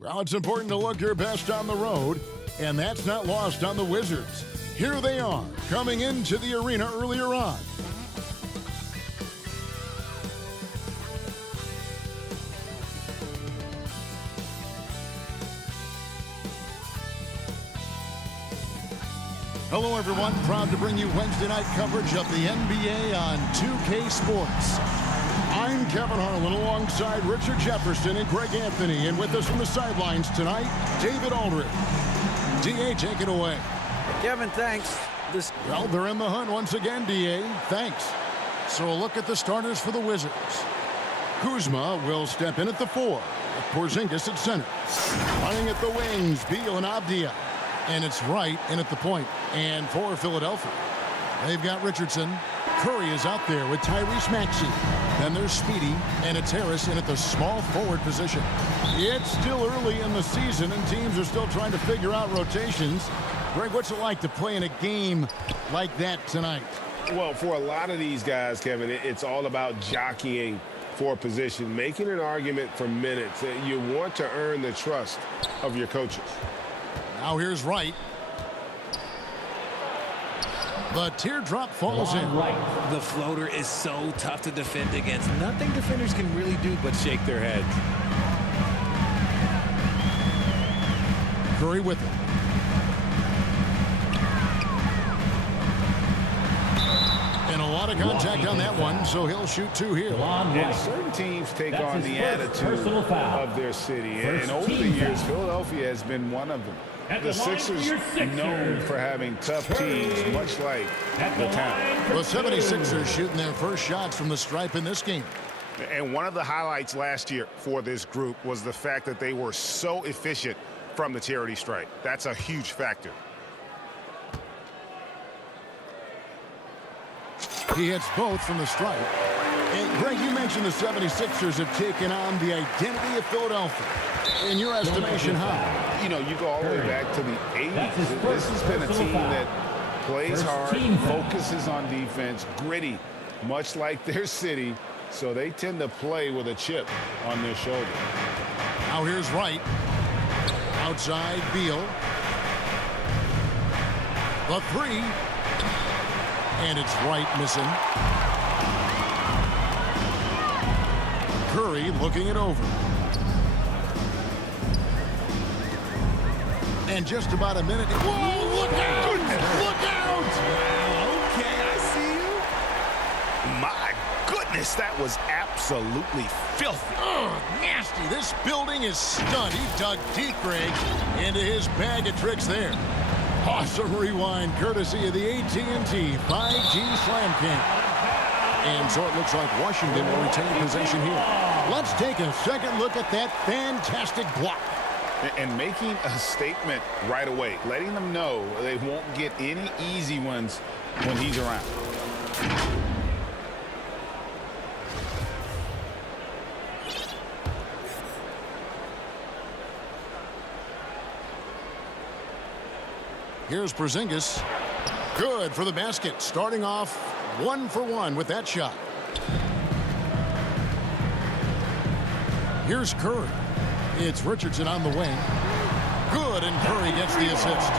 Well, it's important to look your best on the road, and that's not lost on the Wizards. Here they are, coming into the arena earlier on. Hello, everyone. Proud to bring you Wednesday night coverage of the NBA on 2K Sports. I'm Kevin Harlan alongside Richard Jefferson and Greg Anthony. And with us from the sidelines tonight, David Aldridge. D.A., take it away. Kevin, thanks. Well, they're in the hunt once again, D.A. Thanks. So a look at the starters for the Wizards. Kuzma will step in at the 4. With Porzingis at center. Running at the wings, Beal and Avdija. And it's Wright in at the point. And for Philadelphia, they've got Richardson. Curry is out there with Tyrese Maxey. Then there's Speedy, and it's Harris in at the small forward position. It's still early in the season, and teams are still trying to figure out rotations. Greg, what's it like to play in a game like that tonight? Well, for a lot of these guys, Kevin, it's all about jockeying for position, making an argument for minutes. You want to earn the trust of your coaches. Now here's Wright. The teardrop falls in. The floater is so tough to defend against. Nothing defenders can really do but shake their heads. Curry with it. And a lot of contact on that one, so he'll shoot 2 here. And certain teams take on the attitude of their city. And over the years, Philadelphia has been one of them. The Sixers known for having tough teams, much like the town. The 76ers shooting their first shots from the stripe in this game. And one of the highlights last year for this group was the fact that they were so efficient from the charity stripe. That's a huge factor. He hits both from the stripe. And Greg, you mentioned the 76ers have taken on the identity of Philadelphia. In your estimation, how? You know, you go all the way back to the 80s. This has been a team that plays hard, focuses on defense, gritty, much like their city. So they tend to play with a chip on their shoulder. Now here's Wright. Outside, Beal. The 3. And it's Wright missing. Curry looking it over. And just about a minute. Whoa, look out! Look out! Okay, I see you. My goodness, that was absolutely filthy. Oh, nasty. This building is stunned. He dug deep, Greg, into his bag of tricks there. Awesome rewind, courtesy of the AT&T 5G Slam Cam. And so it looks like Washington will retain possession here. Let's take a second look at that fantastic block. And making a statement right away, letting them know they won't get any easy ones when he's around. Here's Porzingis. Good for the basket. Starting off 1 for 1 with that shot. Here's Curry. It's Richardson on the wing. Good, and Curry gets the assist.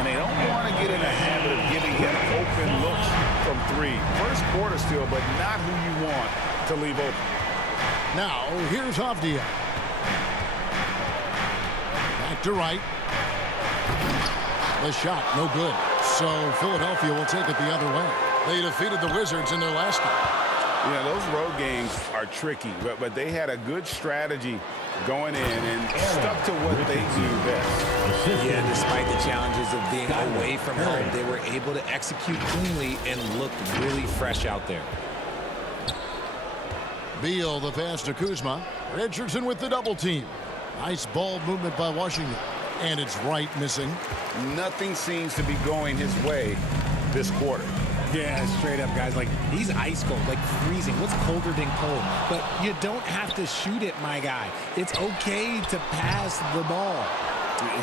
And they don't want to get in the habit of giving him open looks from 3. First quarter still, but not who you want to leave open. Now, here's Avdija. Back to Wright. The shot, no good. So Philadelphia will take it the other way. They defeated the Wizards in their last game. You know, those road games are tricky, but they had a good strategy going in and stuck to what they do best. Yeah, despite the challenges of being away from home, they were able to execute cleanly and look really fresh out there. Beal, the pass to Kuzma. Richardson with the double team. Nice ball movement by Washington. And it's Wright missing. Nothing seems to be going his way this quarter. Yeah, straight up, guys. Like, he's ice cold, like freezing. What's colder than cold? But you don't have to shoot it, my guy. It's okay to pass the ball.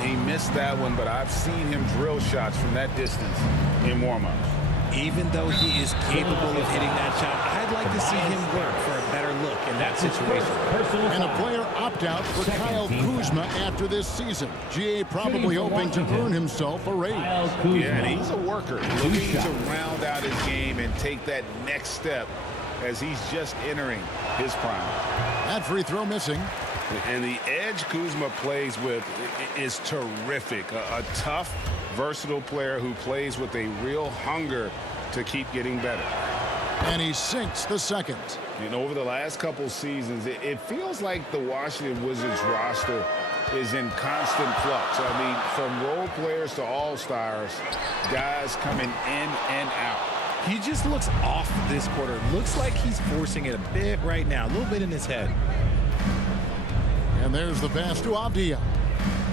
He missed that one, but I've seen him drill shots from that distance in warm-up. Even though he is capable of hitting that shot, I'd like to see him work for a better look in that situation. And a player opt-out for Kyle Kuzma after this season. GA probably hoping to earn himself a raise. Yeah, and he's a worker, looking to round out his game and take that next step as he's just entering his prime. That free throw missing. And the edge Kuzma plays with is terrific. A tough, versatile player who plays with a real hunger to keep getting better. And he sinks the second. And over the last couple seasons, it feels like the Washington Wizards roster is in constant flux. I mean, from role players to all-stars, guys coming in and out. He just looks off this quarter. Looks like he's forcing it a bit right now, a little bit in his head. And there's the pass to Avdia.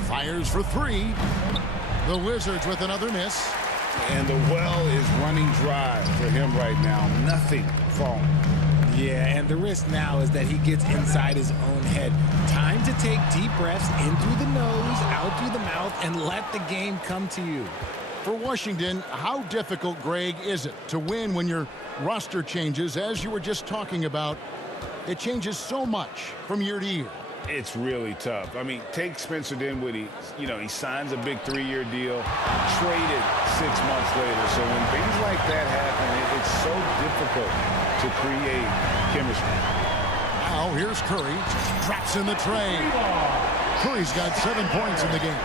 Fires for three. The Wizards with another miss. And the well is running dry for him right now. Nothing falling. Yeah, and the risk now is that he gets inside his own head. Time to take deep breaths in through the nose, out through the mouth, and let the game come to you. For Washington, how difficult, Greg, is it to win when your roster changes, as you were just talking about? It changes so much from year to year. It's really tough. I mean, take Spencer Dinwiddie. You know, he signs a big 3-year deal, traded 6 months later. So when things like that happen, it's so difficult to create chemistry. Now here's Curry. Drops in the tray. Curry's got 7 points in the game.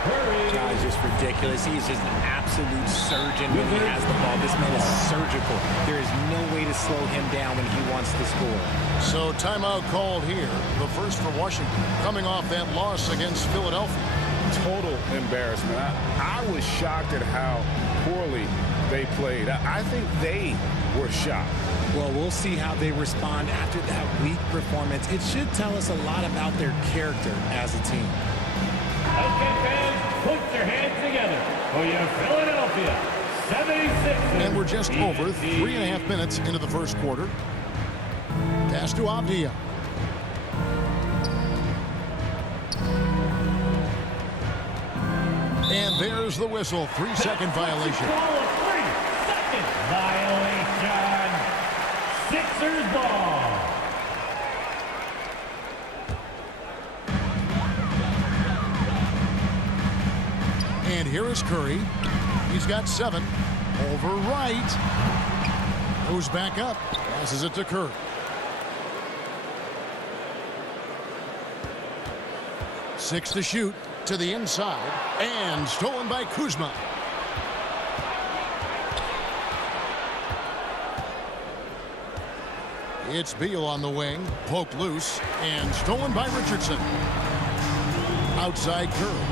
God, it's just ridiculous. He is just an absolute surgeon when he has the ball. This man is surgical. There is no way to slow him down when he wants to score. So timeout called here. The first for Washington, coming off that loss against Philadelphia. Total embarrassment. I was shocked at how poorly they played. I think they were shocked. Well, we'll see how they respond after that weak performance. It should tell us a lot about their character as a team. Okay, fans, put your hands together for your Philadelphia 76ers. And we're just over 3.5 minutes into the first quarter. Pass to Avdia. And there's the whistle. 3-second violation. 3-second violation. Sixers ball. And here is Curry. He's got 7. Over right. Goes back up. Passes it to Curry. Six to shoot. To the inside. And stolen by Kuzma. It's Beal on the wing. Poked loose. And stolen by Richardson. Outside Curry.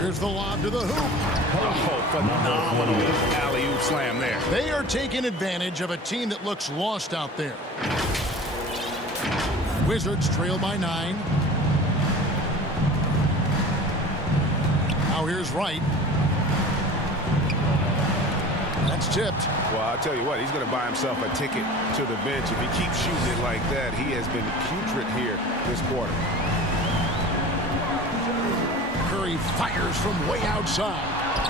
Here's the lob to the hoop. Oh, phenomenal alley-oop slam there. They are taking advantage of a team that looks lost out there. Wizards trail by 9. Now here's Wright. That's tipped. Well, I'll tell you what, he's going to buy himself a ticket to the bench. If he keeps shooting it like that, he has been putrid here this quarter. Curry fires from way outside,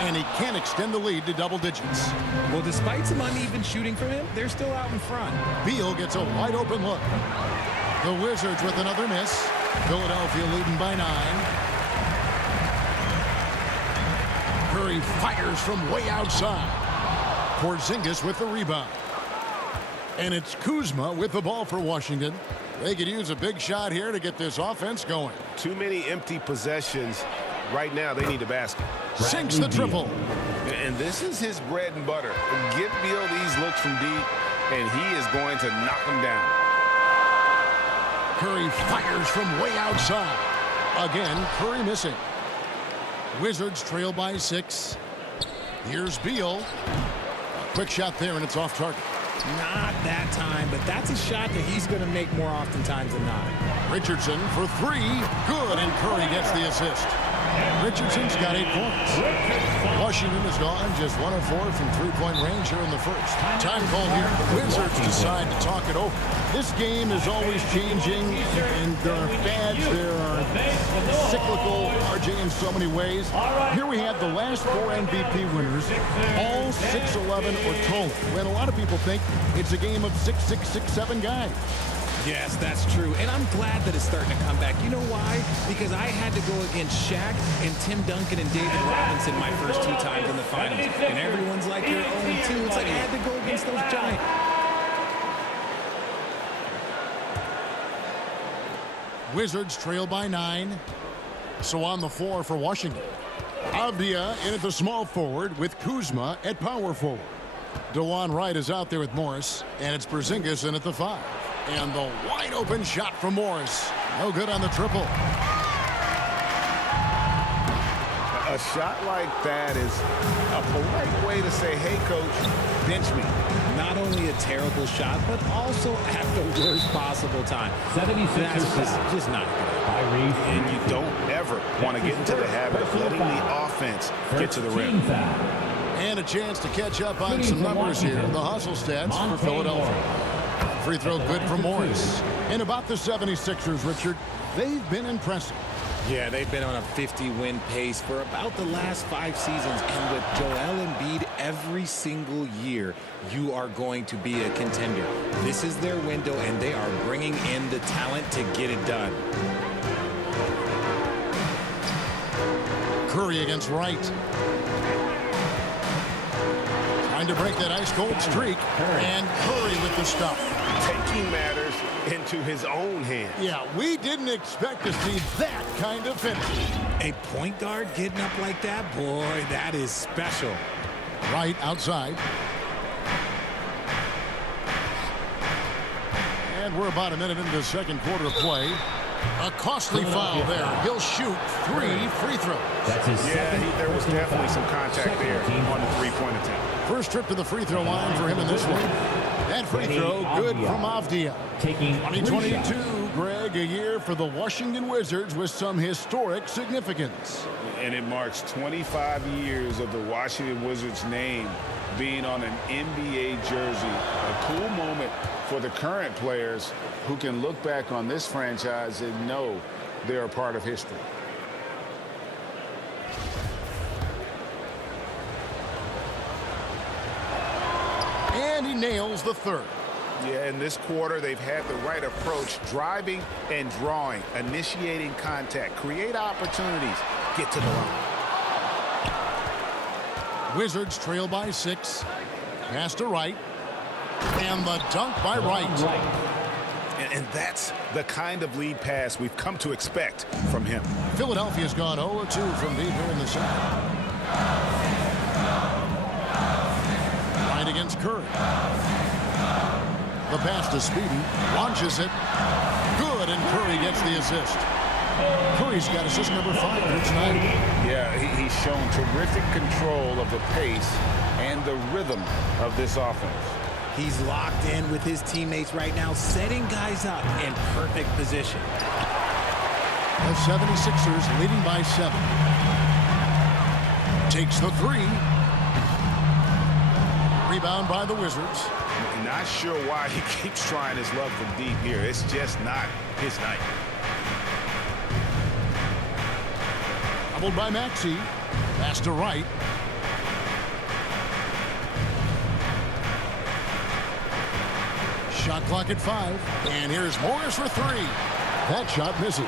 and he can't extend the lead to double digits. Well, despite some uneven shooting from him, they're still out in front. Beal gets a wide open look. The Wizards with another miss. Philadelphia leading by 9. Curry fires from way outside. Porzingis with the rebound. And it's Kuzma with the ball for Washington. They could use a big shot here to get this offense going. Too many empty possessions. Right now, they need a basket. Sinks the triple. And this is his bread and butter. Give Beal these looks from deep, and he is going to knock them down. Curry fires from way outside. Again, Curry missing. Wizards trail by 6. Here's Beal. A quick shot there, and it's off target. Not that time, but that's a shot that he's going to make more oftentimes than not. Richardson for 3. Good, and Curry gets the assist. Richardson's got 8 points. Washington has gone just 1 of 4 from three-point range here in the first. Time called here. The Wizards decide to talk it over. This game is always changing, and there are fads, there are cyclical, RJ, in so many ways. Here we have the last 4 MVP winners, all 6'11" or taller. When a lot of people think it's a game of 6'6", 6'7" guys. Yes, that's true. And I'm glad that it's starting to come back. You know why? Because I had to go against Shaq and Tim Duncan and David Robinson my first 2 times in the finals. And everyone's like, you're 0-2. It's like I had to go against those giants. Wizards trail by 9. So on the floor for Washington. Avdia in at the small forward with Kuzma at power forward. DeJuan Wright is out there with Morris, and it's Porzingis in at the 5. And the wide open shot from Morris. No good on the triple. A shot like that is a polite way to say, hey, coach, bench me. Not only a terrible shot, but also at the worst possible time. 76 That's just not good. And you don't ever want to get into the habit of letting the offense get to the rim. And a chance to catch up on some numbers here. The hustle stats for Philadelphia. Free throw good for Morris. And about the 76ers, Richard, they've been impressive. Yeah, they've been on a 50-win pace for about the last 5 seasons. And with Joel Embiid every single year, you are going to be a contender. This is their window, and they are bringing in the talent to get it done. Curry against Wright. Trying to break that ice-cold streak. And Curry with the stuff. Taking matters into his own hands. Yeah, we didn't expect to see that kind of finish. A point guard getting up like that, boy, that is special. Wright outside. And we're about a minute into the second quarter of play. A costly foul there. He'll shoot 3 free throws. That's his There was definitely some contact there on the three-point attempt. First trip to the free throw line for him in this one. That free throw good from Avdia. 2022, Greg, a year for the Washington Wizards with some historic significance. And it marks 25 years of the Washington Wizards name being on an NBA jersey. A cool moment for the current players who can look back on this franchise and know they're a part of history. And he nails the third. Yeah, in this quarter, they've had the right approach, driving and drawing, initiating contact, create opportunities, get to the line. Wizards trail by 6. Pass to Wright. And the dunk by Wright. And that's the kind of lead pass we've come to expect from him. Philadelphia's gone 0-2 from deep here in the second. Wright against Curry. The pass to Speedy. Launches it. Good, and Curry gets the assist. Curry's got assist number 5 here tonight. Yeah, he's shown terrific control of the pace and the rhythm of this offense. He's locked in with his teammates right now, setting guys up in perfect position. The 76ers leading by 7. Takes the 3. Rebound by the Wizards. Not sure why he keeps trying his luck from deep here. It's just not his night. Doubled by Maxey. Pass to Wright. Shot clock at 5. And here's Morris for 3. That shot misses.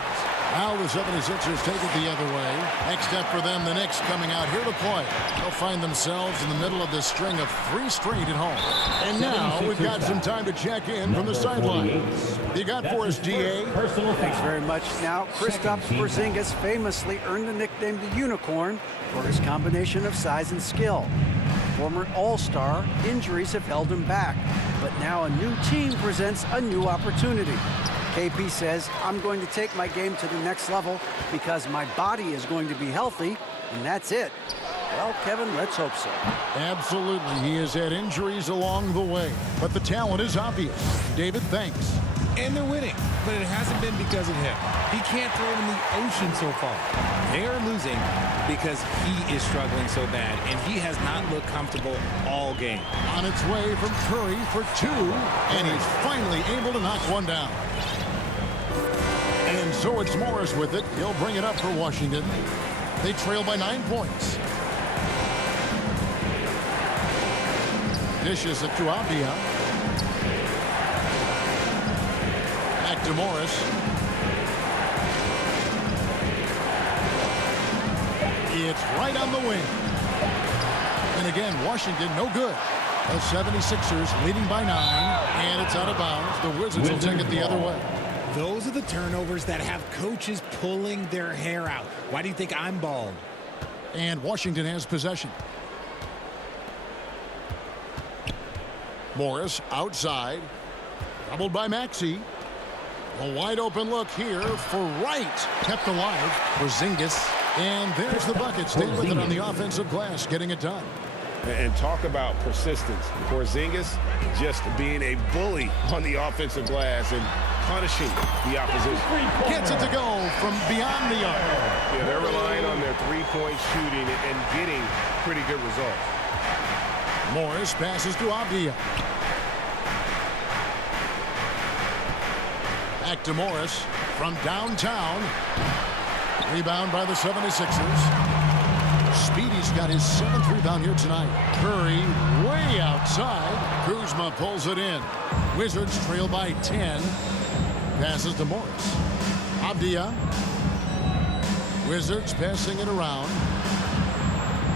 Now the 76ers take it the other way. Next step for them, the Knicks coming out here to play. They'll find themselves in the middle of this string of 3 straight at home. And now we've got some time to check in from the sideline. You got for us, GA. Thanks very much. Now, Kristaps Porzingis famously earned the nickname the Unicorn for his combination of size and skill. Former All-Star, injuries have held him back. But now a new team presents a new opportunity. KP says, I'm going to take my game to the next level because my body is going to be healthy, and that's it. Well, Kevin, let's hope so. Absolutely. He has had injuries along the way, but the talent is obvious. David, thanks. And they're winning, but it hasn't been because of him. He can't throw it in the ocean so far. They are losing because he is struggling so bad, and he has not looked comfortable all game. On its way from Curry for 2, and he's finally able to knock one down. And so it's Morris with it. He'll bring it up for Washington. They trail by 9 points. Dishes it to Abdia. Back to Morris. It's right on the wing. And again, Washington no good. The 76ers leading by 9, and it's out of bounds. The Wizards will take it the other way. Those are the turnovers that have coaches pulling their hair out. Why do you think I'm bald? And Washington has possession. Morris outside. Doubled by Maxey. A wide open look here for Wright. Kept alive. Porzingis. And there's the bucket. Stayed with it on the offensive glass, getting it done. And talk about persistence. Porzingis just being a bully on the offensive glass and punishing the opposition. Gets it to go from beyond the arc. Yeah, they're relying on their three-point shooting and getting pretty good results. Morris passes to Abdia. Back to Morris from downtown. Rebound by the 76ers. Speedy's got his 7th rebound here tonight. Curry way outside. Kuzma pulls it in. Wizards trail by 10. Passes to Morris. Abdia. Wizards passing it around.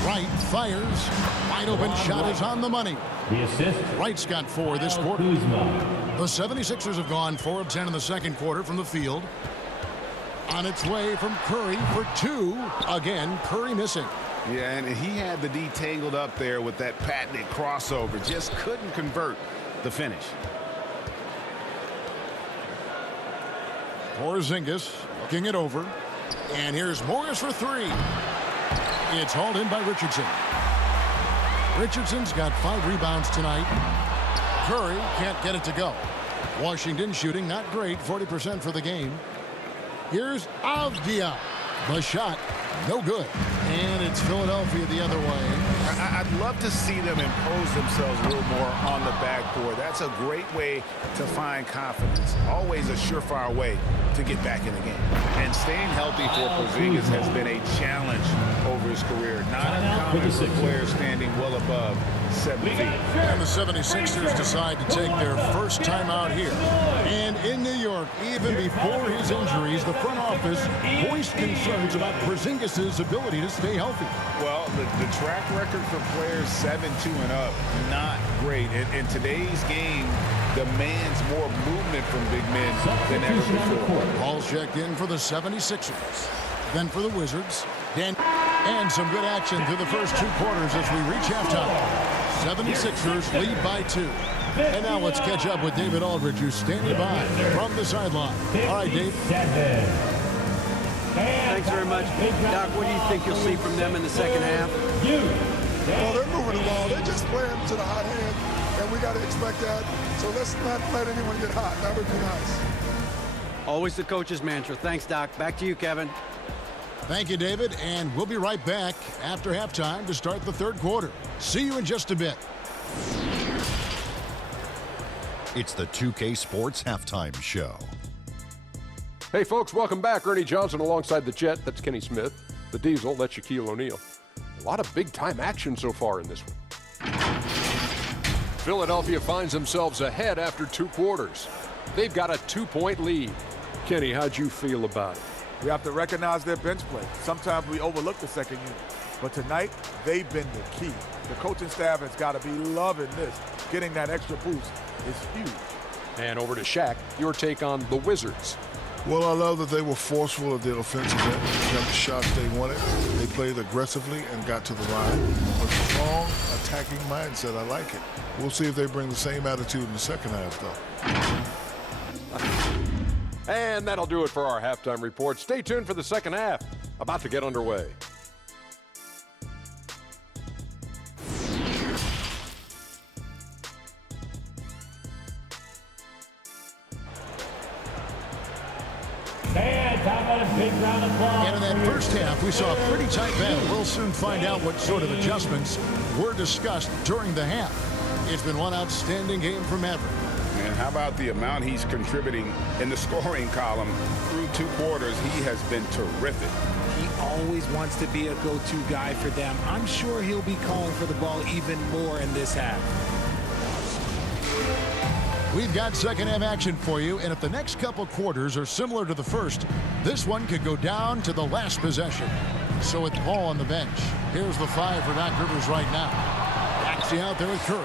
Wright fires. Wide open shot is on the money. The assist. Wright's got 4 this quarter. Kuzma. The 76ers have gone 4 of 10 in the second quarter from the field. On its way from Curry for 2. Again, Curry missing. Yeah, and he had the D tangled up there with that patented crossover. Just couldn't convert the finish. Porzingis looking it over. And here's Morris for 3. It's hauled in by Richardson. Richardson's got 5 rebounds tonight. Curry can't get it to go. Washington shooting not great, 40% for the game. Here's Avdia. The shot, no good. And it's Philadelphia the other way. I'd love to see them impose themselves a little more on the backboard. That's a great way to find confidence. Always a surefire way to get back in the game. And staying healthy for Porzingis has been a challenge over his career. Not uncommon for players standing well above 7 feet. And the 76ers decide to take their first time out here. And in New York, even before his injuries, the front office voiced concerns about Porzingis' ability to stay healthy. Well, the track record for players 7-2 and up, not great. In today's game, demands more movement from big men than ever before. Ball checked in for the 76ers. Then for the Wizards. And some good action through the first 2 quarters as we reach halftime. 76ers lead by 2. And now let's catch up with David Aldridge, who's standing by from the sideline. All right, Dave. Thanks very much. Doc, what do you think you'll see from them in the second half? Well, they're moving the ball. They're just playing to the hot hand, and we got to expect that. So let's not let anyone get hot. That would be nice. Always the coach's mantra. Thanks, Doc. Back to you, Kevin. Thank you, David. And we'll be right back after halftime to start the third quarter. See you in just a bit. It's the 2K Sports Halftime Show. Hey, folks, welcome back. Ernie Johnson alongside the Jet. That's Kenny Smith. The Diesel, that's Shaquille O'Neal. A lot of big-time action so far in this one. Philadelphia finds themselves ahead after 2 quarters. They've got a 2-point lead. Kenny, how'd you feel about it? We have to recognize their bench play. Sometimes we overlook the second unit. But tonight, they've been the key. The coaching staff has got to be loving this. Getting that extra boost is huge. And over to Shaq, your take on the Wizards. Well, I love that they were forceful at their offensive end. They got the shots they wanted. They played aggressively and got to the line. A strong attacking mindset. I like it. We'll see if they bring the same attitude in the second half, though. And that'll do it for our halftime report. Stay tuned for the second half. About to get underway. how about a big round of applause? And in that first half, we saw a pretty tight battle. We'll soon find out what sort of adjustments were discussed during the half. It's been one outstanding game for Maverick. And how about the amount he's contributing in the scoring column through 2 quarters? He has been terrific. He always wants to be a go-to guy for them. I'm sure he'll be calling for the ball even more in this half. We've got second half action for you, and if the next couple quarters are similar to the first, this one could go down to the last possession. So with Paul on the bench, here's the 5 for Doc Rivers right now. Actually out there with Curry.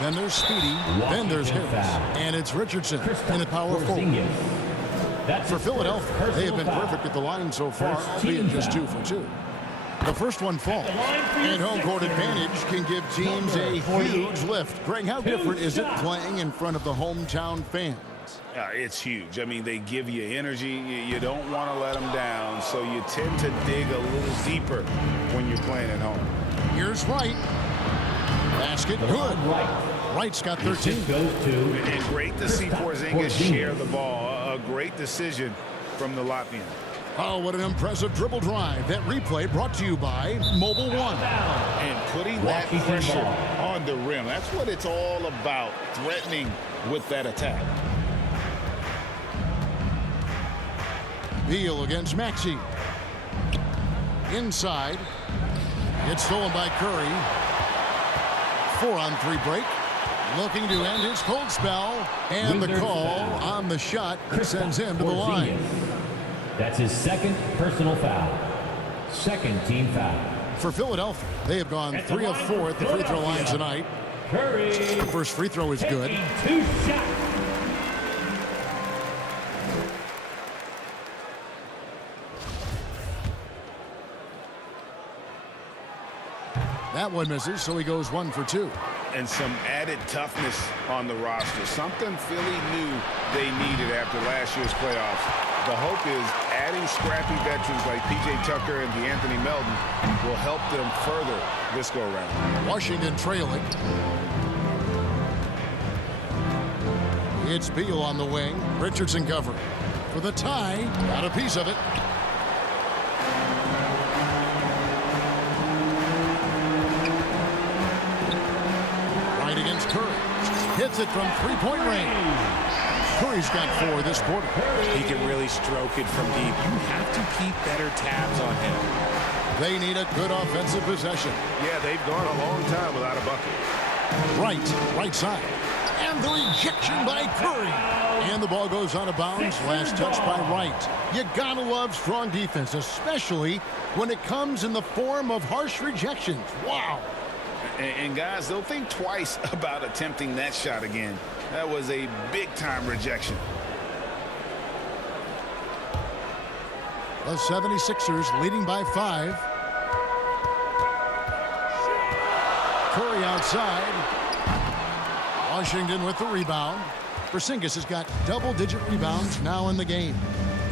Then there's Speedy. Then there's Harris. And it's Richardson in the power forward. For Philadelphia, they have been perfect at the line so far, albeit just 2 for 2. The first one falls, and home court advantage can give teams a huge lift. Greg, how different is it playing in front of the hometown fans? It's huge. I mean, they give you energy. You don't want to let them down, so you tend to dig a little deeper when you're playing at home. Here's Wright. Basket good. Wright's got 13. And great to see Porzingis share the ball. A great decision from the Latvian. Oh, what an impressive dribble drive. That replay brought to you by Mobile One. And putting that pressure on the rim. That's what it's all about, threatening with that attack. Beal against Maxey. Inside. It's stolen by Curry. 4-on-3 break. Looking to end his cold spell. And the call on the shot that sends him to the line. That's his second personal foul. Second team foul. For Philadelphia, they have gone 3 of 4 at the free throw line tonight. Curry. The first free throw is good. 2 shots. That one misses, so he goes 1 for 2. And some added toughness on the roster. Something Philly knew they needed after last year's playoffs. The hope is adding scrappy veterans like P.J. Tucker and DeAnthony Melton will help them further this go-around. Washington trailing. It's Beal on the wing. Richardson covering. For the tie, got a piece of it. Right against Curry. Hits it from three-point range. Curry's got 4 this quarter. He can really stroke it from deep. You have to keep better tabs on him. They need a good offensive possession. Yeah, they've gone a long time without a bucket. Right side. And the rejection by Curry. And the ball goes out of bounds. Last touch by Wright. You gotta love strong defense, especially when it comes in the form of harsh rejections. Wow. And guys, they'll think twice about attempting that shot again. That was a big-time rejection. The 76ers leading by 5. Curry outside. Washington with the rebound. Porzingis has got double-digit rebounds now in the game.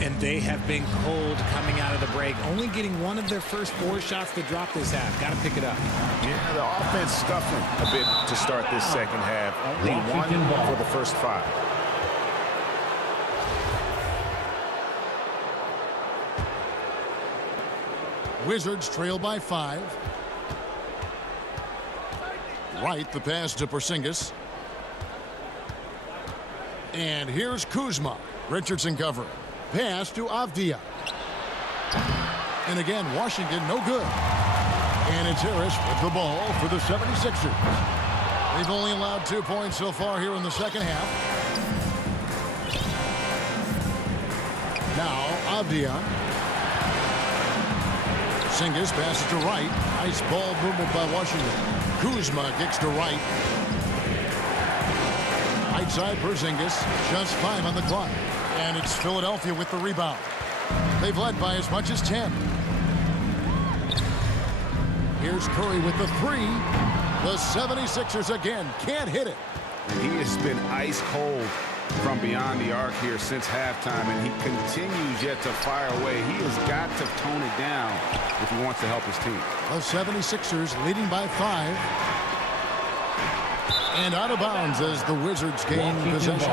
And they have been cold coming out of the break. Only getting 1 of their first 4 shots to drop this half. Got to pick it up. Yeah, the offense scuffling a bit to start this second half. Only 1 for the first 5. Wizards trail by 5. Right, the pass to Porzingis. And here's Kuzma. Richardson covering. Pass to Avdia. And again, Washington no good. And it's Harris with the ball for the 76ers. They've only allowed 2 points so far here in the second half. Now, Avdia. Porzingis passes to Wright. Nice ball movement by Washington. Kuzma kicks to Wright. Right side Porzingis. Just 5 on the clock. And it's Philadelphia with the rebound. They've led by as much as 10. Here's Curry with the 3. The 76ers again can't hit it. And he has been ice cold from beyond the arc here since halftime, and he continues yet to fire away. He has got to tone it down if he wants to help his team. The 76ers leading by 5. And out of bounds as the Wizards gain possession.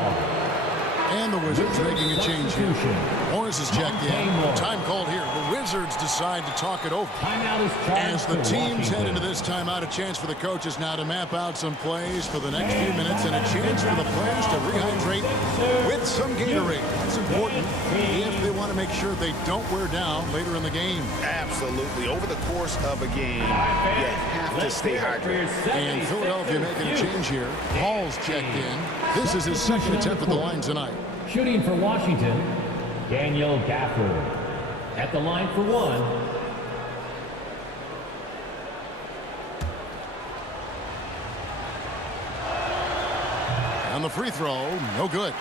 And the Wizards making a change here. Morris is checked in. Time called here. The Wizards decide to talk it over. As the teams head into this timeout, a chance for the coaches now to map out some plays for the next few minutes and a chance for the players to rehydrate with some Gatorade. That's important if they want to make sure they don't wear down later in the game. Absolutely. Over the course of a game, you have to stay hydrated. And Philadelphia making a change here. Hall's checked in. This is his second attempt at the line tonight. Shooting for Washington, Daniel Gafford. At the line for one. On the free throw, no good.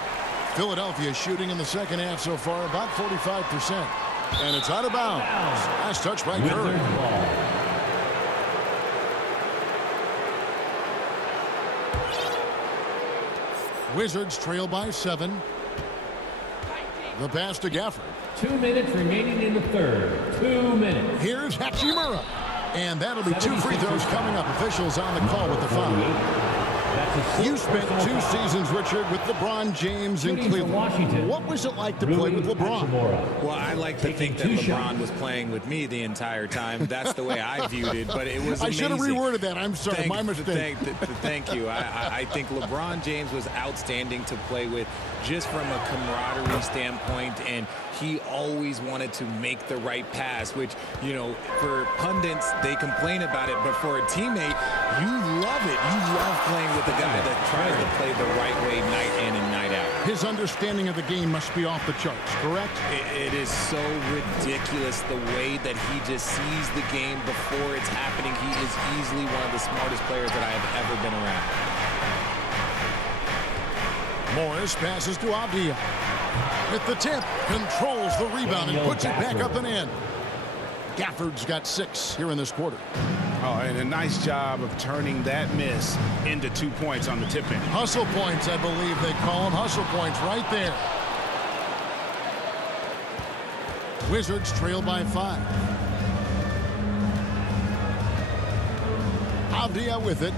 Philadelphia shooting in the second half so far about 45%. And it's out of bounds. Last touch by Curry. Wizards trail by 7. The pass to Gafford. 2 minutes remaining in the third. 2 minutes. Here's Hachimura. And that'll be 2 free throws coming up. Officials on the call with the foul. You spent 2 seasons, Richard, with LeBron James in Cleveland. What was it like to play with LeBron? Well, I like to think that LeBron was playing with me the entire time. That's the way I viewed it, but it was amazing. I should have reworded that. I'm sorry, my mistake. Thank you. I think LeBron James was outstanding to play with just from a camaraderie standpoint, and he always wanted to make the right pass, which, you know, for pundits, they complain about it, but for a teammate, you love it. You love playing with a guy that tries to play the right way night in and night out. His understanding of the game must be off the charts, correct? It is so ridiculous the way that he just sees the game before it's happening. He is easily one of the smartest players that I have ever been around. Morris passes to Avdia. With the tip, controls the rebound and puts it back up and in. Gafford's got 6 here in this quarter. Oh, and a nice job of turning that miss into 2 points on the tip-in. Hustle points, I believe they call them. Hustle points right there. Wizards trail by 5. Avdia with it.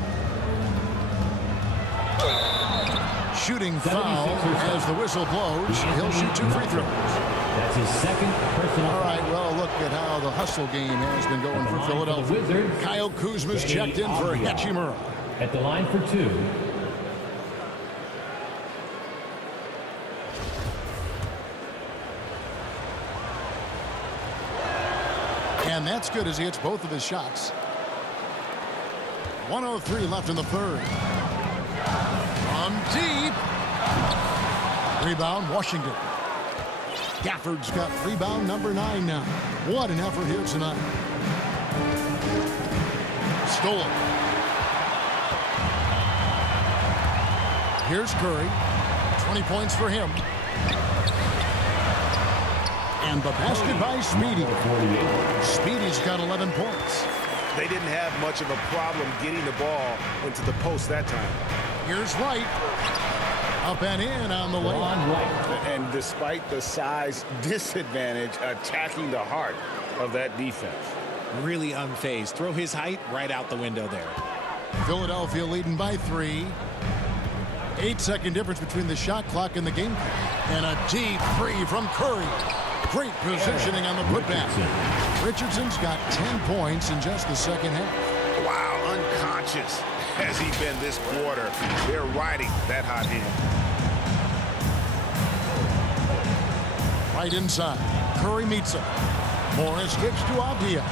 Shooting foul as the whistle blows. He'll shoot 2 free throws. That's his second personal. All right, well, look at how the hustle game has been going for Philadelphia. Kyle Kuzma's checked in for Hachimura. At the line for 2. And that's good as he hits both of his shots. 1:03 left in the third. From deep. Rebound, Washington. Gafford's got rebound number 9 now. What an effort here tonight. Stolen. Here's Curry. 20 points for him. And the basket by Speedy. Speedy's got 11 points. They didn't have much of a problem getting the ball into the post that time. Here's Wright. Up and in on the layup. And despite the size disadvantage, attacking the heart of that defense. Really unfazed. Throw his height right out the window there. Philadelphia leading by 3. 8-second difference between the shot clock and the game clock. And a deep 3 from Curry. Great positioning on the putback. Richardson's got 10 points in just the second half. Wow, unconscious has he been this quarter. They're riding that hot hand. Right inside. Curry meets him. Morris gives to Avdia.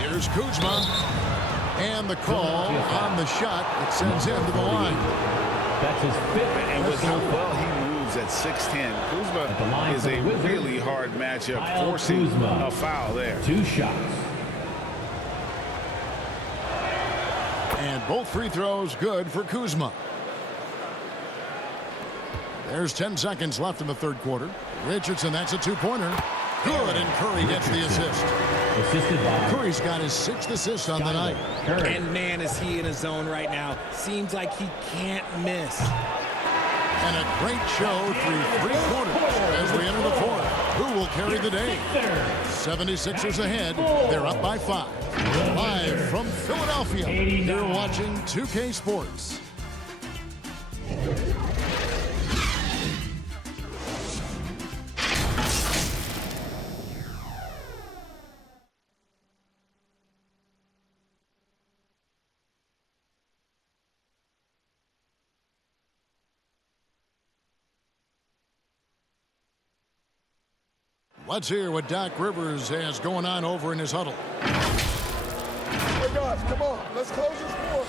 Here's Kuzma. And the call on the shot that sends him to the line. That's his 5th. And with how well he moves at 6'10", Kuzma is a really hard matchup, forcing a foul there. 2 shots. And both free throws good for Kuzma. There's 10 seconds left in the third quarter. Richardson, that's a 2-pointer. Good, and Curry gets the assist. Assisted by Curry's got his 6th assist on the night. Curry. And man, is he in a zone right now. Seems like he can't miss. And a great show through 3 quarters as we enter the fourth. Who will carry the day? 76ers ahead. They're up by 5. Live from Philadelphia, you're watching 2K Sports. Let's hear what Doc Rivers has going on over in his huddle. Hey, guys, come on. Let's close this score.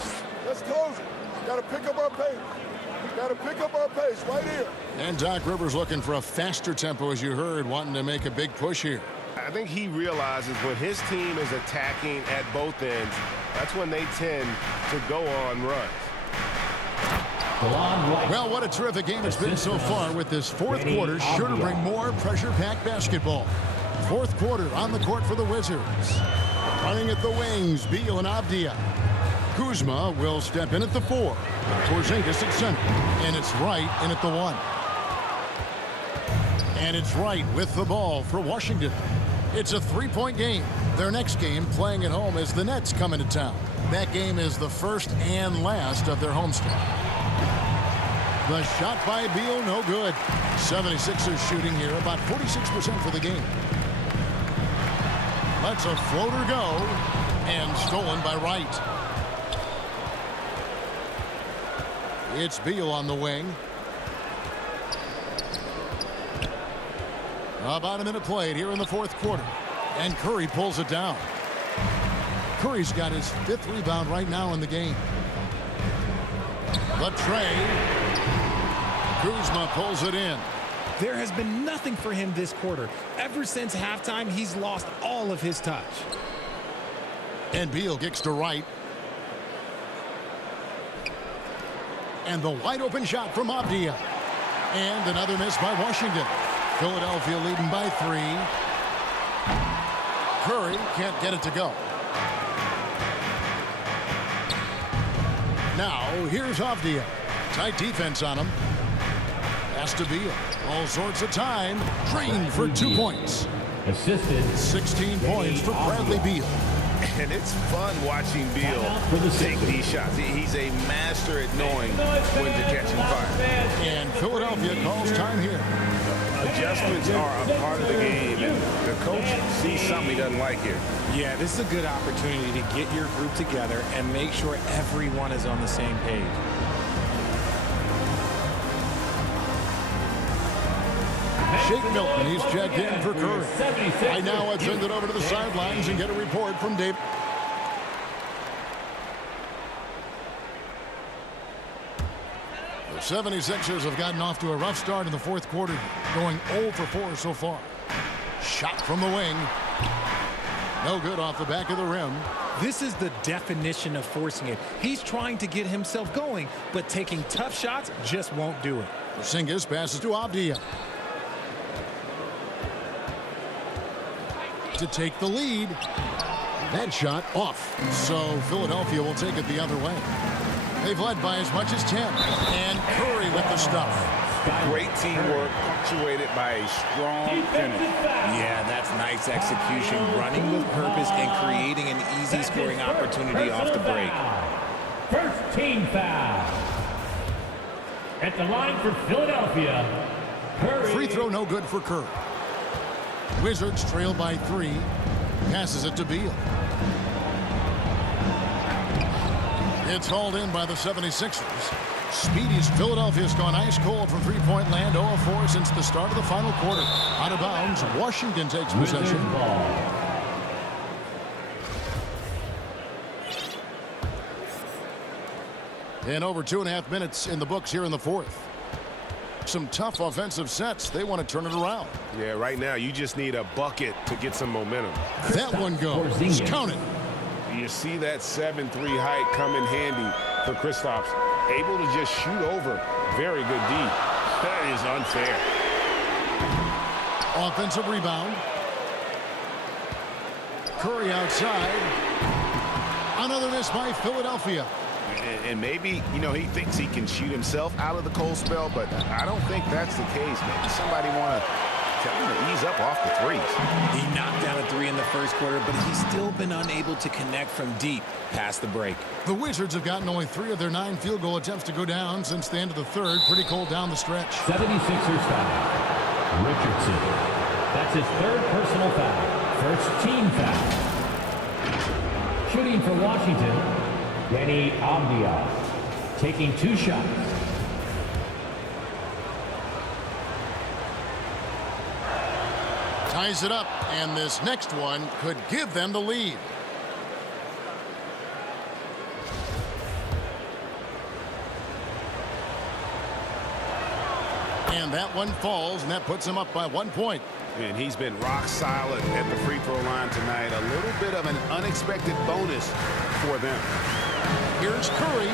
Let's close it. Got to pick up our pace. Got to pick up our pace right here. And Doc Rivers looking for a faster tempo, as you heard, wanting to make a big push here. I think he realizes when his team is attacking at both ends, that's when they tend to go on runs. Well, what a terrific game it's been so far, with this fourth quarter sure to bring more pressure-packed basketball. Fourth quarter on the court for the Wizards. Running at the wings, Beal and Avdia. Kuzma will step in at the 4. Porzingis at center. And it's Wright in at the 1. And it's Wright with the ball for Washington. It's a 3-point game. Their next game, playing at home, is the Nets coming to town. That game is the first and last of their homestand. The shot by Beal, no good. 76ers shooting here, about 46% for the game. Lets a floater go, and stolen by Wright. It's Beal on the wing. About a minute played here in the fourth quarter. And Curry pulls it down. Curry's got his 5th rebound right now in the game. The tray. Kuzma pulls it in. There has been nothing for him this quarter. Ever since halftime, he's lost all of his touch. And Beal kicks to Wright. And the wide open shot from Avdia. And another miss by Washington. Philadelphia leading by 3. Curry can't get it to go. Now here's Avdia. Tight defense on him. Pass to Beal. All sorts of time. Drained for 2 points. Assisted. 16 points for Bradley Beal. And it's fun watching Beal take these shots. He's a master at knowing when to catch and fire. And Philadelphia calls time here. Adjustments are a part of the game, and the coach sees something he doesn't like here. Yeah, this is a good opportunity to get your group together and make sure everyone is on the same page. Shake Milton, he's checked in for Curry. I now have send it over to the sidelines and get a report from Dave. The 76ers have gotten off to a rough start in the fourth quarter, going 0 for 4 so far. Shot from the wing. No good off the back of the rim. This is the definition of forcing it. He's trying to get himself going, but taking tough shots just won't do it. Porzingis passes to Avdia. To take the lead. That shot off. So Philadelphia will take it the other way. They've led by as much as 10. And Curry with the stuff. Great teamwork, punctuated by a strong finish. Yeah, that's nice execution, running with purpose and creating an easy scoring opportunity off the break. First team foul. At the line for Philadelphia, Curry. Free throw no good for Curry. Wizards trail by 3. Passes it to Beal. It's hauled in by the 76ers. Speedy's Philadelphia's gone ice cold from three-point land, 0-4 since the start of the final quarter. Out of bounds, Washington takes possession. And over 2.5 minutes in the books here in the fourth. Some tough offensive sets. They want to turn it around. Yeah, right now you just need a bucket to get some momentum. That one goes. Count it. You see that 7'3" height come in handy for Kristaps. Able to just shoot over. Very good D. That is unfair. Offensive rebound. Curry outside. Another miss by Philadelphia. And maybe, you know, he thinks he can shoot himself out of the cold spell, but I don't think that's the case. Maybe somebody want to tell him to ease up off the threes. He knocked down a 3 in the first quarter, but he's still been unable to connect from deep past the break. The Wizards have gotten only 3 of their 9 field goal attempts to go down since the end of the third. Pretty cold down the stretch. 76ers foul. Richardson. That's his 3rd personal foul. First team foul. Shooting for Washington, Deni Avdia. Taking 2 shots. Ties it up, and this next one could give them the lead. And that one falls, and that puts him up by 1 point. And he's been rock solid at the free throw line tonight. A little bit of an unexpected bonus for them. Here's Curry,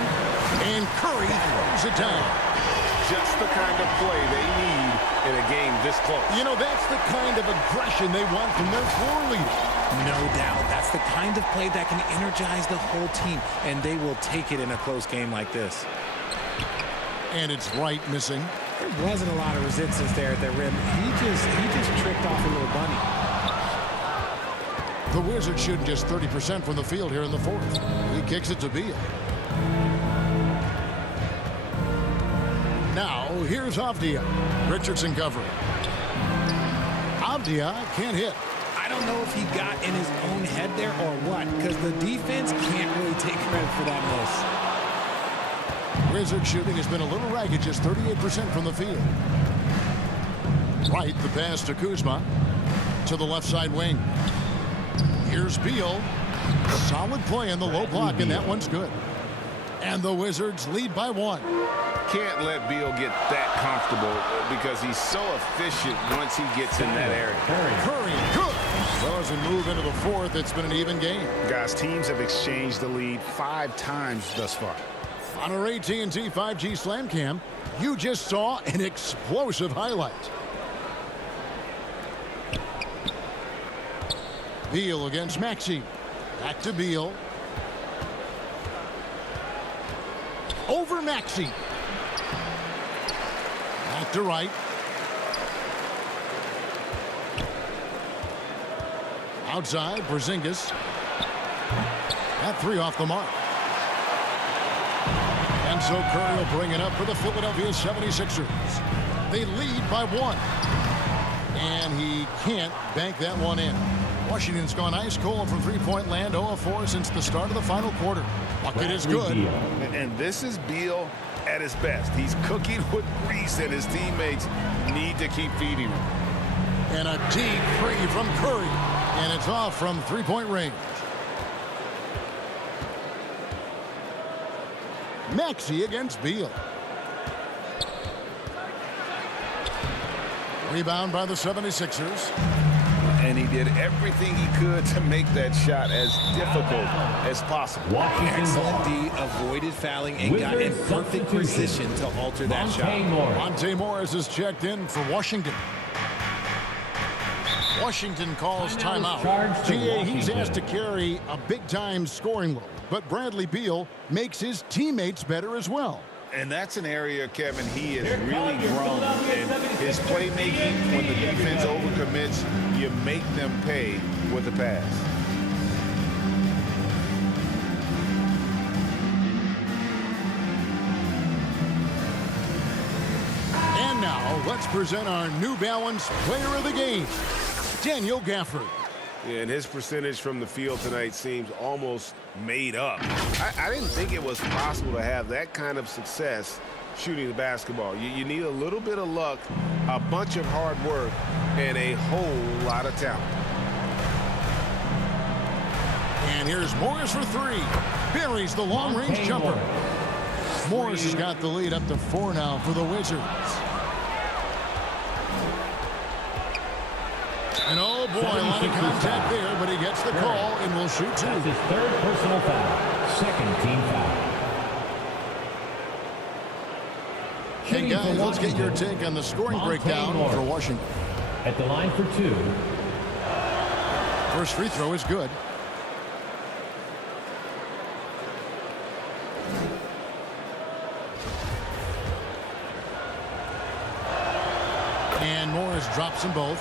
and Curry throws it down. Just the kind of play they need in a game this close. You know, that's the kind of aggression they want from their floor leader. No doubt. That's the kind of play that can energize the whole team, and they will take it in a close game like this. And it's Wright missing. There wasn't a lot of resistance there at the rim. He just tricked off a little bunny. The Wizards shooting just 30% from the field here in the fourth. He kicks it to Beal. Now, here's Avdia. Richardson covering. Avdia can't hit. I don't know if he got in his own head there or what, because the defense can't really take credit for that miss. Wizard shooting has been a little ragged, just 38% from the field. Right, the pass to Kuzma. To the left side wing. Here's Beal. Solid play in the low block, and that one's good. And the Wizards lead by 1. Can't let Beal get that comfortable because he's so efficient once he gets in that area. Curry, good. Well, as we move into the fourth, it's been an even game. Guys, teams have exchanged the lead 5 times thus far. On our AT&T 5G Slam Cam, you just saw an explosive highlight. Beal against Maxey. Back to Beal. Over Maxey. Back to Wright. Outside, Porzingis. That 3 off the mark. And so Curry will bring it up for the Philadelphia 76ers. They lead by 1. And he can't bank that one in. Washington's gone ice cold from three-point land, 0 of 4 since the start of the final quarter. Bucket is good. And this is Beal at his best. He's cooking with grease, and his teammates need to keep feeding him. And a deep three from Curry. And it's off from three-point range. Maxey against Beal. Rebound by the 76ers. And he did everything he could to make that shot as difficult as possible. Excellent D, avoided fouling, and got in perfect position to alter that shot. Monte Morris is checked in for Washington. Washington calls timeout. GA, he's asked to carry a big-time scoring load, but Bradley Beal makes his teammates better as well. And that's an area, Kevin, he has really grown. And his playmaking, when the defense overcommits, you make them pay with the pass. And now, let's present our New Balance Player of the Game, Daniel Gafford. Yeah, and his percentage from the field tonight seems almost made up. I didn't think it was possible to have that kind of success shooting the basketball. You need a little bit of luck, a bunch of hard work, and a whole lot of talent. And here's Morris for 3. Buries the long-range jumper. Morris has got the lead up to 4 now for the Wizards. And oh boy, a lot of contact there, but he gets the call and will shoot 2. That's his 3rd personal foul. 2nd team foul. And guys, let's get your take on the scoring breakdown for Washington. At the line for 2. First free throw is good. And Morris drops them both.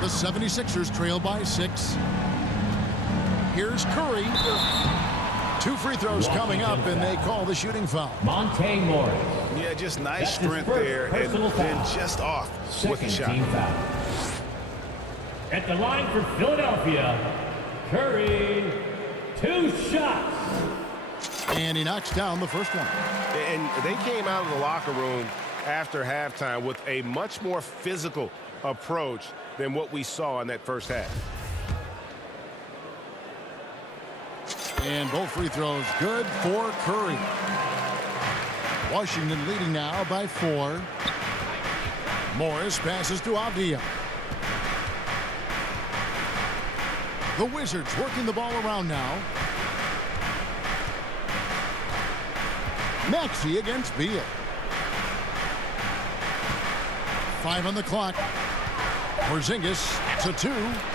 The 76ers trail by 6. Here's Curry. 2 free throws coming up, and they call the shooting foul. Monte Morris. Yeah, just nice strength there, and then just off with the shot. Team foul. At the line for Philadelphia, Curry, 2 shots. And he knocks down the first one. And they came out of the locker room after halftime with a much more physical approach than what we saw in that first half. And both free throws good for Curry. Washington leading now by 4. Morris passes to Avdia. The Wizards working the ball around now. Maxey against Beal. 5 on the clock. Porzingis to 2.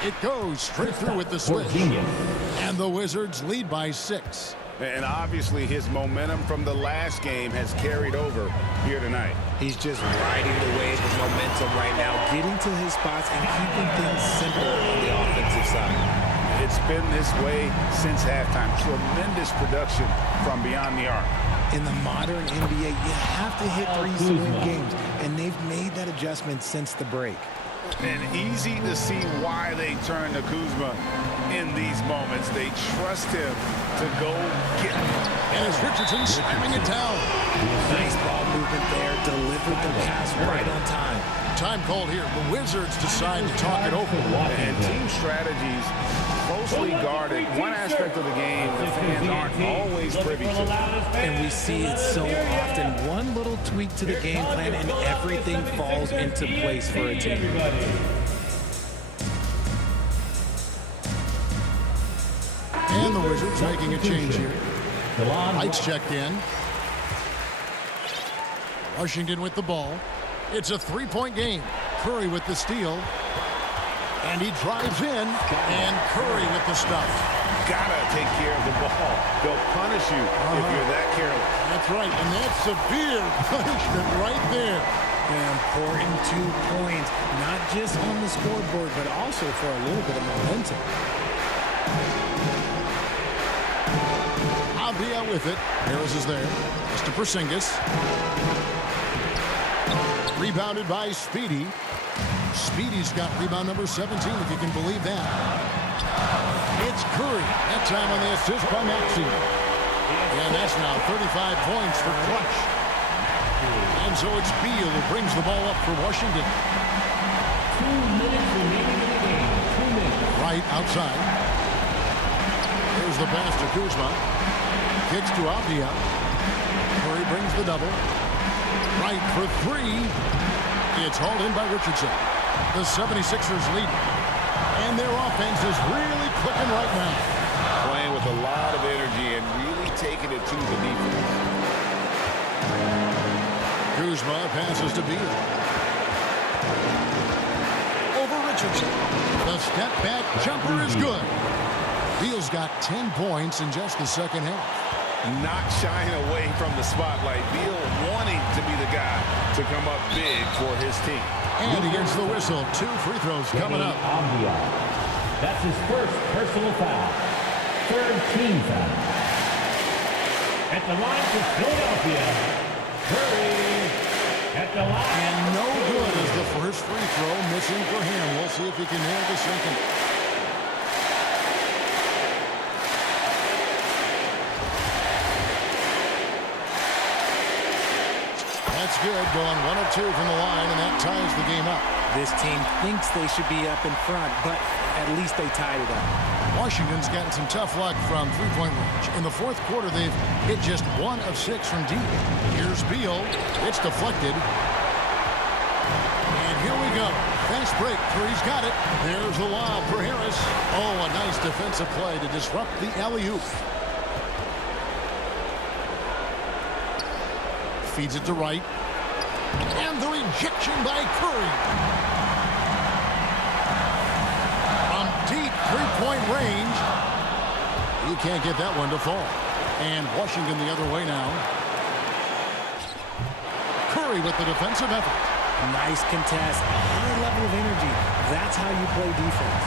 It goes straight through with the switch. And the Wizards lead by 6. And obviously his momentum from the last game has carried over here tonight. He's just riding the wave of momentum right now, getting to his spots and keeping things simple on the offensive side. It's been this way since halftime. Tremendous production from beyond the arc. In the modern NBA, you have to hit threes to win games, and they've made that adjustment since the break. And easy to see why they turn to Kuzma in these moments. They trust him to go get them. And as Richardson slamming it down. Nice ball movement there, delivered the pass right on time. Time called here. The Wizards decide to talk it over. And team strategies closely guarded. One aspect of the game the fans aren't always privy to. And we see it so often. One little tweak to the game plan and everything falls into place for a team. And the Wizards making a change here. Lights checked in. Washington with the ball. It's a 3-point game. Curry with the steal. And he drives in. And Curry with the stuff. Gotta take care of the ball. They'll punish you if you're that careless. That's right. And that's severe punishment right there. An important 2 points, not just on the scoreboard, but also for a little bit of momentum. Avdia with it. Harris is there. It's to Porzingis. Rebounded by Speedy. Speedy's got rebound number 17, if you can believe that. It's Curry. That time on the assist by Maxey. And that's now 35 points for Clutch. And so it's Beal who brings the ball up for Washington. 2 minutes remaining in the game. 2 minutes. Right outside. There's the pass to Kuzma. Kicks to Avdia. Curry brings the double. Right for 3. It's hauled in by Richardson. The 76ers lead. And their offense is really clicking right now. Playing with a lot of energy and really taking it to the defense. Kuzma passes to Beal. Over Richardson. The step back jumper is good. Beal's got 10 points in just the second half. Not shying away from the spotlight. Beal wanting to be the guy to come up big for his team. And he gets the whistle. 2 free throws coming up. That's his first personal foul. 3rd team foul. At the line for Philadelphia, Curry. At the line. And no good is the first free throw missing for him. We'll see if he can nail the second. That's good, going 1 of 2 from the line, and that ties the game up. This team thinks they should be up in front, but at least they tied it up. Washington's gotten some tough luck from three-point range. In the fourth quarter, they've hit just 1 of 6 from deep. Here's Beal. It's deflected. And here we go. Fast break. Curry's got it. There's the lob for Harris. Oh, a nice defensive play to disrupt the alley-oop. Feeds it to Wright. And the rejection by Curry. From deep three-point range. You can't get that one to fall. And Washington the other way now. Curry with the defensive effort. Nice contest. A high level of energy. That's how you play defense.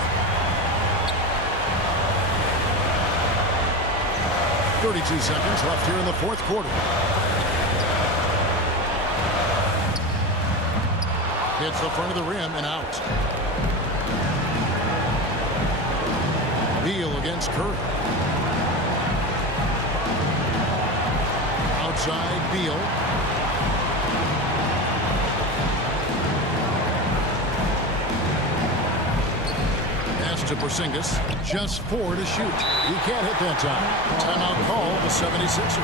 32 seconds left here in the fourth quarter. Hits the front of the rim and out. Beal against Curry. Outside Beal. to Porzingis. Just 4 to shoot. He can't hit that time. Timeout call, the 76ers.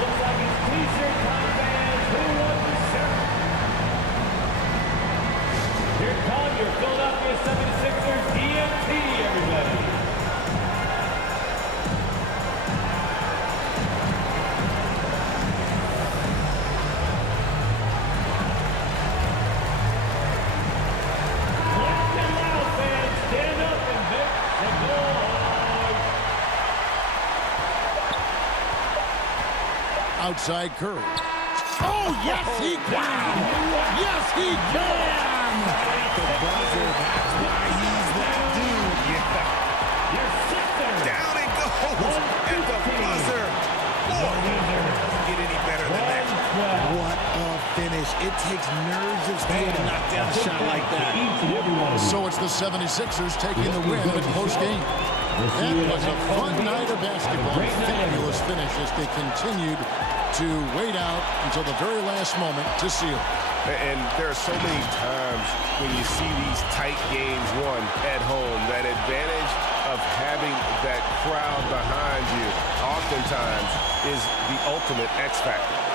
Looks like it's T-shirt time, fans. Who wants to serve? Here come your Philadelphia 76ers DMT, everybody. Outside Curry. Oh, yes, he can! Yes, he can! The buzzer, that's why he's that dude. Yeah. Down it goes at the buzzer. Boy, get any better than that. What a finish. It takes nerves of steel to knock down a shot like that. So it's the 76ers taking the win in a close game. That was a fun night of basketball. Fabulous finish as they continued to wait out until the very last moment to seal. And there are so many times when you see these tight games won at home, that advantage of having that crowd behind you oftentimes is the ultimate X factor.